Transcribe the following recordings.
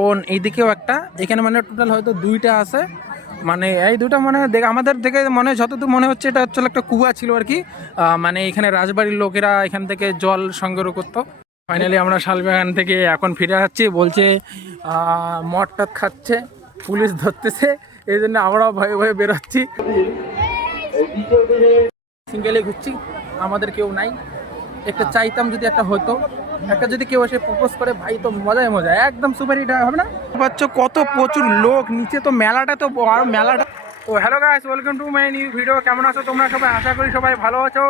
কোন এইদিকেও একটা। এখানে মানে টোটাল হয়তো দুইটা আছে। মানে এই দুটো মানে দেখ, আমাদের দেখে মনে যতদূর মনে হচ্ছে এটা হচ্ছে একটা কুয়া ছিল আর কি। মানে এখানে রাজবাড়ির লোকেরা এখান থেকে জল সংগ্রহ করতো। ফাইনালি আমরা শালবাগান থেকে এখন ফিরে যাচ্ছি বলছে মদ টদ খাচ্ছে, পুলিশ ধরতেছে এই জন্য আমরাও ভয়ে ভয়ে বেরোচ্ছি। সিঙ্গেলে ঘুরছি, আমাদের কেউ নাই। একটা চাইতাম যদি একটা হতো। একটা যদি কেউ এসে প্রপোজ করে ভাই তো মজায় মজা একদম সুপার হিট হবে না? পাচ্ছ কত প্রচুর লোক নিচে তো মেলাটা তো আর মেলাটা তো hello guys welcome to my new video কেমন আছো তোমরা সবাই? আশা করি সবাই ভালো আছো।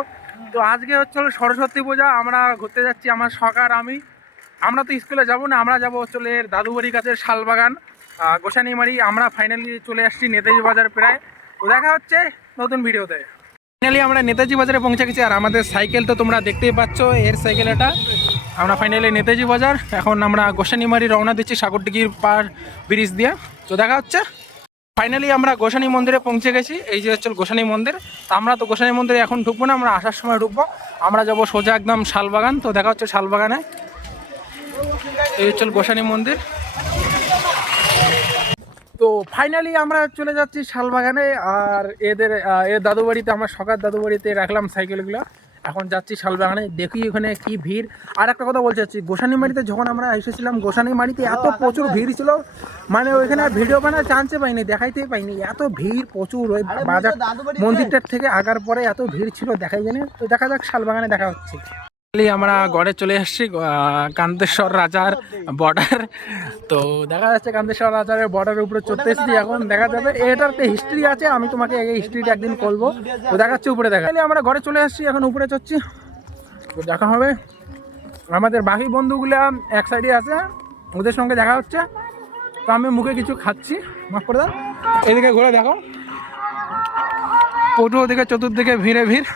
তো আজকে হচ্ছে সরস্বতী পূজা আমরা ঘুরতে যাচ্ছি আমার সকার আমি। আমরা তো স্কুলে যাব না আমরা যাব হচ্ছে এর দাদুবাড়ির কাছে শালবাগান গোসানিমারি। আমরা ফাইনালি চলে আসছি নেতাজি বাজার প্রায়। তো দেখা হচ্ছে নতুন ভিডিওতে ফাইনালি আমরা নেতাজি বাজারে পৌঁছে গেছি আর আমাদের সাইকেল তো তোমরা দেখতেই পাচ্ছ এর সাইকেল এটা। আমরা ফাইনালি নেতাজি বাজার। এখন আমরা গোসানিমারি রওনা দিচ্ছি সাগরডিগির পার ব্রিজ দিয়ে। তো দেখা হচ্ছে। ফাইনালি আমরা গোসানি মন্দিরে পৌঁছে গেছি। এই যে হচ্ছে গোসানি মন্দির। আমরা তো গোসানি মন্দিরে এখন ঢুকবো না, আমরা আসার সময় ঢুকবো। আমরা যাব সোজা একদম শালবাগান। তো দেখা হচ্ছে শালবাগানে। এই হচ্ছে গোসানি মন্দির। তো ফাইনালি আমরা চলে যাচ্ছি শালবাগানে। আর এদের এর দাদু বাড়িতে আমার সকার দাদু বাড়িতে রাখলাম সাইকেলগুলো। এখন যাচ্ছি শালবাগানে দেখি ওখানে কি ভিড়। আর একটা কথা বলতে চাচ্ছি গোসানিমারিতে যখন আমরা এসেছিলাম গোসানিমারিতে এত প্রচুর ভিড় ছিল মানে ওইখানে ভিডিও বানার চান্সে পাইনি দেখাইতেই পাইনি এত ভিড় প্রচুর ওই বাজার মন্দিরটার থেকে আগার পরে এত ভিড় ছিল দেখাই জানি তো দেখা যাক শালবাগানে দেখা হচ্ছে। আমরা গড়ে চলে এসেছি কান্তেশ্বর রাজার বর্ডার তো দেখা যাচ্ছে কান্তেশ্বর রাজার বর্ডারের উপরে চড়তে এসেছি এখন। দেখা যাবে এটার তো হিস্ট্রি আছে আমি তোমাকে এই হিস্ট্রিটা একদিন করব তো দেখাচ্ছি উপরে দেখা। আমরা ঘরে চলে আসছি এখন উপরে চড়ছি। তো দেখা হবে। আমাদের বাকি বন্ধুগুলা এক সাইডে আছে ওদের সঙ্গে দেখা হচ্ছে। তো আমি মুখে কিছু খাচ্ছি। মাফ করে দাও। এদিকে ঘুরে দেখো। পটু ওদিকে চতুর্দিকে ভিড়ে ভিড়।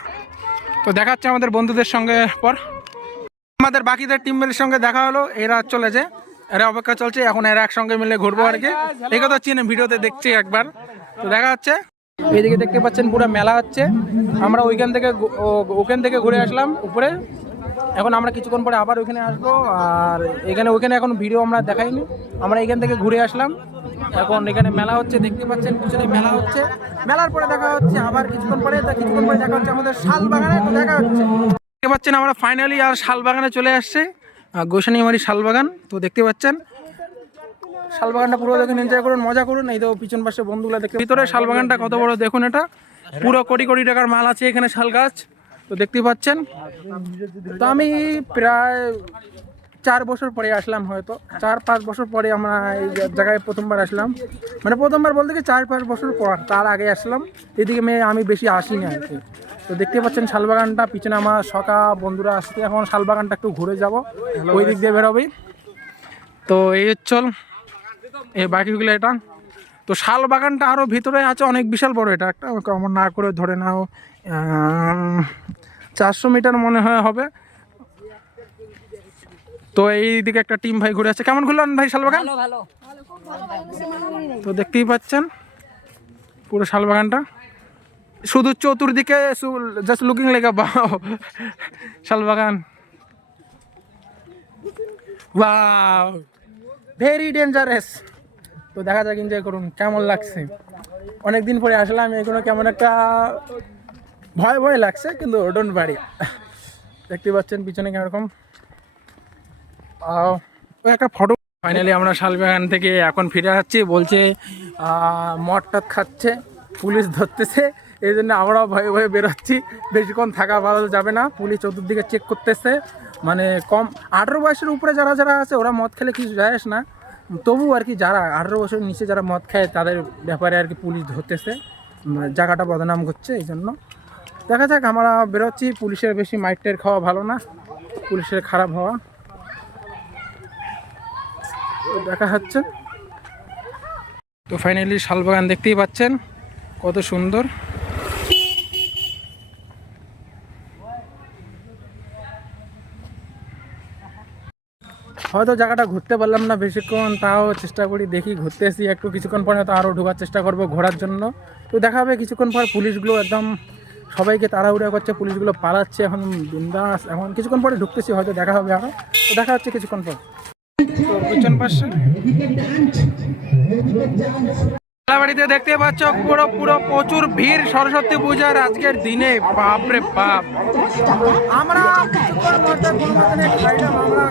তো দেখাচ্ছে আমাদের বন্ধুদের সঙ্গে পর। আমাদের বাকিদের টিমের সঙ্গে দেখা হলো, এরা চলে যে এরা অপেক্ষা চলছে, এখন এরা একসঙ্গে মিলে ঘুরবো আর কি। এই কথা চিনে ভিডিওতে দেখছি একবার। তো দেখা হচ্ছে। এইদিকে দেখতে পাচ্ছেন পুরো মেলা হচ্ছে। আমরা ওইখান থেকে ওখান থেকে ঘুরে আসলাম, উপরে এখন আমরা কিছুক্ষণ পরে আবার ওইখানে আসব, আর এখানে ওইখানে এখন ভিডিও আমরা দেখাইনি। আমরা এখান থেকে ঘুরে আসলাম। এখন এখানে মেলা হচ্ছে, দেখতে পাচ্ছেন পিছনে মেলা হচ্ছে। মেলার পরে দেখা হচ্ছে, আবার কিছুক্ষণ পরে কিছুক্ষণ পরে দেখা হচ্ছে আমাদের শাল বাগানে দেখা হচ্ছে। দেখতে পাচ্ছেন আমরা ফাইনালি আর শালবাগানে চলে আসছে। গোসানি গোসানিমারি শালবাগান, তো দেখতে পাচ্ছেন। শালবাগানটা পুরো দেখুন এনজয় করুন, মজা করুন। এই তো পিছন পাশে বন্ধুগুলো দেখতে ভিতরে শালবাগানটা কত বড়, দেখুন এটা। পুরো কোটি কোটি টাকার মাল আছে এখানে শাল গাছ। তো দেখতে পাচ্ছেন। তো আমি প্রায় চার বছর পরে আসলাম হয়তো। চার পাঁচ বছর পরে আমরা এই জায়গায় প্রথমবার আসলাম। মানে প্রথমবার বলতে কি চার পাঁচ বছর পর তার আগে আসলাম। এদিকে মেয়ে আমি বেশি আসিনি আর কি। তো দেখতে পাচ্ছেন শালবাগানটা পিছনে আমার সকা বন্ধুরা আসছে। এখন শালবাগানটা একটু ঘুরে যাব। ওই দিক দিয়ে বেরোবি। তো এই চল। এই বাকিগুলো এটা। তো শাল বাগানটা আরও ভিতরে আছে অনেক বিশাল বড় এটা। একটা আমার না করে ধরে নাও চারশো মিটার মনে হয় হবে। তো এই দিকে একটা টিম ভাই ঘুরে আছে। কেমন ঘুরলেন ভাই শাল শালবাগান তো দেখতেই পাচ্ছেন পুরো শালবাগানটা শুধু চতুর্দিকে জাস্ট লুকিং লেগে বাও শালবাগান ওয়াও ভেরি ডেঞ্জারাস তো দেখা যাক এনজয় করুন কেমন লাগছে? অনেকদিন পরে আসলাম এগুলো কেমন একটা ভয় ভয় লাগছে কিন্তু ডোন্ট বাড়ি দেখতে পাচ্ছেন পিছনে কীরকম? একটা ফটো ফাইনালি আমরা শালবাগান থেকে এখন ফিরে যাচ্ছি বলছে আহ, মদ টদ খাচ্ছে পুলিশ ধরতেছে এই জন্য আমরাও ভয়ে ভয়ে বেরোচ্ছি। বেশিক্ষণ থাকা ভালো যাবে না পুলিশ চতুর্দিকে চেক করতেছে মানে কম আঠেরো বয়সের উপরে যারা যারা আছে ওরা মদ খেলে কিছু যায় না। তবু আর কি যারা আঠেরো বছরের নিচে যারা মদ খায়, তাদের ব্যাপারে আর কি পুলিশ ধরতেছে। জায়গাটা বদনাম করছে এই জন্য। দেখা যাক, আমরা বেরোচ্ছি। পুলিশের বেশি মাইটের খাওয়া ভালো না। পুলিশের খারাপ হওয়া। দেখা হচ্ছে। তো ফাইনালি শালবাগান দেখতেই পাচ্ছেন, কত সুন্দর। হয়তো জায়গাটা ঘুরতে পারলাম না বেশিক্ষণ, তাও চেষ্টা করি, দেখি ঘুরতে এসি একটু কিছুক্ষণ পরে হয়তো আরও ঢোকার চেষ্টা করব ঘোরার জন্য। তো দেখা হবে, কিছুক্ষণ পর পুলিশগুলো একদম সবাইকে তাড়াহুড়া করছে, পুলিশগুলো পালাচ্ছে, এখন বিন্দাস, এখন কিছুক্ষণ পরে ঢুকতেছি, হয়তো দেখা হবে আরও তো দেখা হচ্ছে কিছুক্ষণ পর। পিছন পাশে? বাড়িতে দেখতে পাচ্ছ পুরো পুরো প্রচুর ভিড় সরস্বতী পূজার আজকের দিনে, বাপরে বাপ। আমরা কিছুক্ষণ আমরা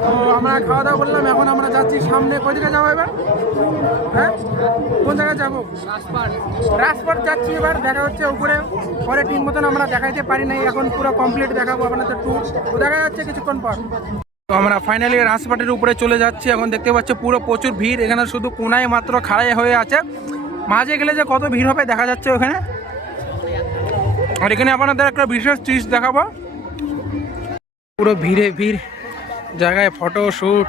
তো আমরা খাওয়া দাওয়া করলাম, এখন আমরা যাচ্ছি সামনে। দিকে যাব এবার? হ্যাঁ? কোন জায়গায় যাব? রাজপথ যাচ্ছি এবার, দেখা হচ্ছে উপরে। পরে ঠিক মতন আমরা দেখাইতে পারি নাই, এখন পুরো কমপ্লিট দেখাবো আপনাদের ট্যুর দেখা যাচ্ছে কিছুক্ষণ পর। তো আমরা ফাইনালি রাজপাটের উপরে চলে যাচ্ছি। এখন দেখতে পাচ্ছি পুরো প্রচুর ভিড়। এখানে শুধু কোনায় মাত্র খাড়াই হয়ে আছে। মাঝে গেলে যে কত ভিড় হবে দেখা যাচ্ছে ওখানে। আর এখানে আপনাদের একটা বিশেষ চিজ দেখাবো। পুরো ভিড়ে ভিড়। জায়গায় ফটো শ্যুট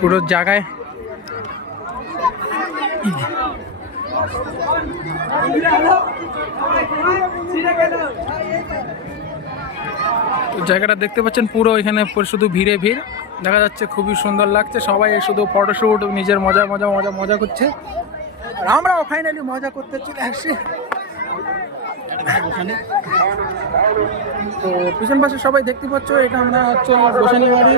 পুরো জায়গায়। জায়গাটা দেখতে পাচ্ছেন, পুরো এখানে শুধু ভিড়ে ভিড়। দেখা যাচ্ছে খুবই সুন্দর লাগছে, সবাই শুধু ফটোশ্যুট নিজের মজা মজা মজা মজা করছে। আর আমরাও ফাইনালি মজা করতে চলে আসছি তো পিছন পাশে সবাই দেখতে পাচ্ছ এটা আমরা হচ্ছে গোসানি বাড়ি।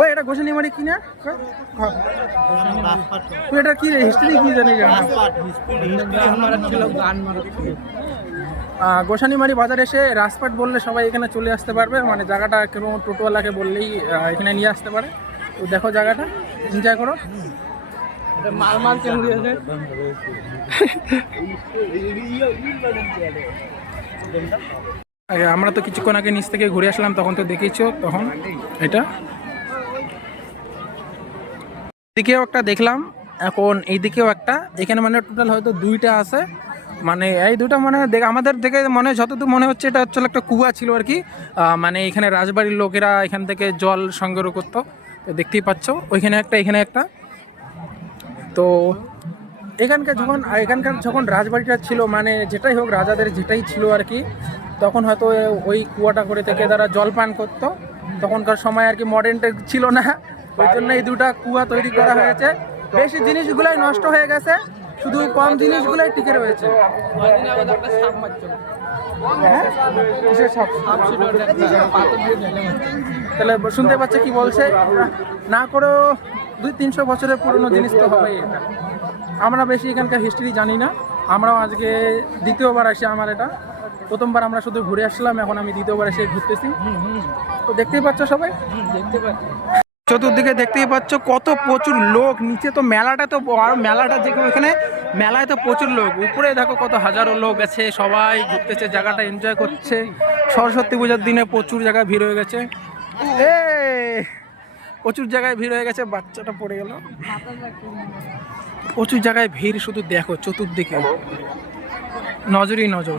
ওই এটা গোসানি বাড়ি কিনা তুই এটা কি হিস্ট্রি কি জানি গোসানিমারি বাজার এসে রাজপাট বললে সবাই এখানে চলে আসতে পারবে। মানে জায়গাটা কেবল টোটোওয়ালাকে বললেই এখানে নিয়ে আসতে পারে। তো দেখো জায়গাটা এনজয় করো। মাল মাল আমরা তো কিছুক্ষণ আগে নিচ থেকে ঘুরে আসলাম, তখন তো দেখেছ তখন? এটা? দিকেও একটা দেখলাম, এখন এই দিকেও একটা। এখানে মানে টোটাল হয়তো দুইটা আছে। মানে এই দুটো মানে দেখ, আমাদের দেখে মনে যতদূর মনে হচ্ছে, এটা হচ্ছে একটা কুয়া ছিল আর কি। মানে এখানে রাজবাড়ির লোকেরা এখান থেকে জল সংগ্রহ করতো, তো দেখতেই পাচ্ছ। ওইখানে একটা, এখানে একটা। তো এখানকার যখন এখানকার যখন রাজবাড়িটা ছিল মানে যেটাই হোক রাজাদের যেটাই ছিল আর কি তখন হয়তো ওই কুয়াটা করে থেকে তারা জল পান করতো। তখনকার সময় আর কি মডার্ন ছিল না। ওই জন্য এই দুটা কুয়া তৈরি করা হয়েছে। বেশি জিনিসগুলোই নষ্ট হয়ে গেছে শুধু ওই কম জিনিসগুলোই টিকে রয়েছে? তাহলে শুনতে পাচ্ছে কি বলছে? না করেও দুই তিনশো বছরের পুরনো জিনিস তো এটা। আমরা বেশি এখানকার হিস্ট্রি জানি না। আমরাও আজকে দ্বিতীয়বার আসি আমার এটা। প্রথমবার আমরা শুধু ঘুরে আসলাম, এখন আমি দ্বিতীয়বার এসে ঘুরতেছি। তো দেখতেই পাচ্ছ সবাই? দেখতে পাচ্ছ চতুর্দিকে দেখতেই পাচ্ছ কত প্রচুর লোক। নিচে তো মেলাটা তো আর মেলাটা যেখানে এখানে মেলায় তো প্রচুর লোক। উপরে দেখো কত হাজারো লোক আছে, সবাই ঘুরতেছে, জায়গাটা এনজয় করছে। সরস্বতী পূজার দিনে প্রচুর জায়গায় ভিড় হয়ে গেছে। এ প্রচুর জায়গায় ভিড় হয়ে গেছে বাচ্চাটা পড়ে গেল। প্রচুর জায়গায় ভিড় শুধু দেখো চতুর্দিকে। নজরই নজর।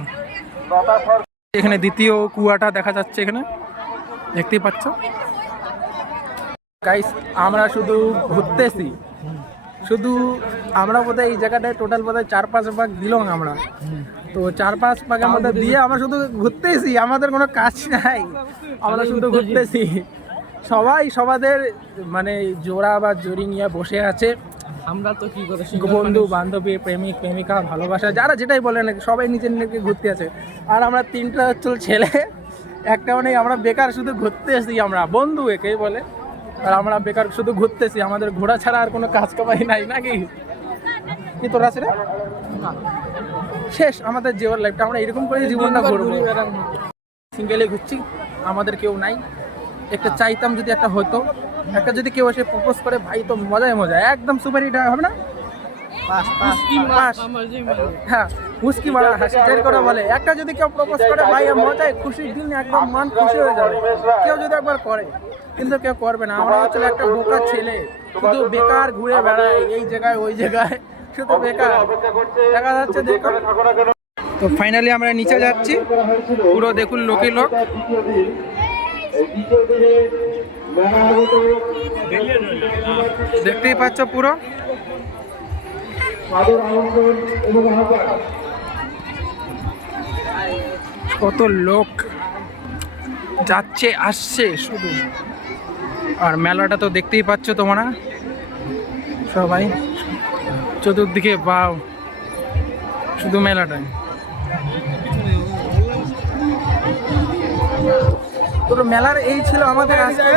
এখানে দ্বিতীয় কুয়াটা দেখা যাচ্ছে এখানে। দেখতেই পাচ্ছ? গাইস আমরা শুধু ঘুরতেছি। শুধু আমরা বোধহয় এই জায়গাটায় টোটাল বোধহয় চার পাঁচ ভাগ দিলাম আমরা। তো চার পাঁচ ভাগের মধ্যে দিয়ে আমরা শুধু ঘুরতেছি আমাদের কোনো কাজ নাই। আমরা শুধু ঘুরতেছি। সবাই সবাদের মানে জোড়া বা জড়ি নিয়ে বসে আছে। আমরা তো কি করে বন্ধু বান্ধবী প্রেমিক প্রেমিকা ভালোবাসা যারা যেটাই বলে নাকি সবাই নিজের নিজেকে ঘুরতে আছে। আর আমরা তিনটা হচ্ছে ছেলে একটা মানে আমরা বেকার শুধু ঘুরতে আসি আমরা বন্ধু একেই বলে। আর আমরা বেকার শুধু ঘুরতেছি আমাদের ঘোরা ছাড়া আর কোনো কাজ কামাই নাই নাকি? কি তোর আছে রে? শেষ আমাদের জীবন লাইফটা আমরা এরকম করে জীবনটা ঘুরবো সিঙ্গেলে ঘুরছি আমাদের কেউ নাই। একটা চাইতাম যদি একটা হতো একটা যদি কেউ এসে প্রপোজ করে ভাই তো মজায় মজা একদম সুপার হিট হবে না? Pass pass pass. হ্যাঁ মুস্কি মারা হাসি জের করে বলে। একটা যদি কেউ প্রপোজ করে ভাই মজায় খুশির দিন একদম মন খুশি হয়ে যাবে। কেউ যদি একবার করে কিন্তু কেউ করবে না। আমরা হচ্ছে একটা বোকা ছেলে শুধু বেকার ঘুরে বেড়াই এই জায়গায় ওই জায়গায় শুধু বেকার। দেখা যাচ্ছে দেখো। তো ফাইনালি আমরা নিচে যাচ্ছি। পুরো দেখুন লোকে লোক। দেখতেই পাচ্ছ পুরো? কত লোক যাচ্ছে, আসছে শুধু। আর মেলাটা তো দেখতেই পাচ্ছ তোমরা। সবাই, চতুর্দিকে, বাও, শুধু মেলাটাই। তো মেলার এই ছিল আমাদের আজকে।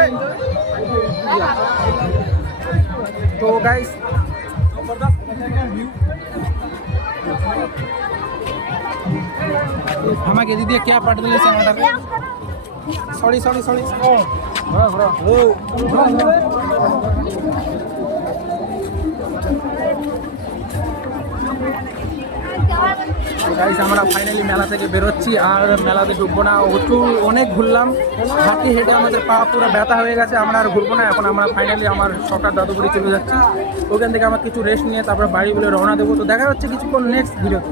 তো গাইস আমাকে দিদি কে পাঠিয়ে দিলে সরি সরি সরি গাইস আমরা ফাইনালি মেলা থেকে বেরোচ্ছি আর মেলাতে ঢুকবো না। উঁচু অনেক ঘুরলাম। হাঁটি হেঁটে আমাদের পা পুরো ব্যথা হয়ে গেছে, আমরা আর ঘুরবো না। এখন আমরা ফাইনালি আমার সকাল দাদুপুরি চলে যাচ্ছি। ওখান থেকে আমার কিছু রেস্ট নিয়ে তারপরে বাড়ি রওনা দেবো। তো দেখা হচ্ছে কিছুক্ষণ নেক্সট ভিডিওতে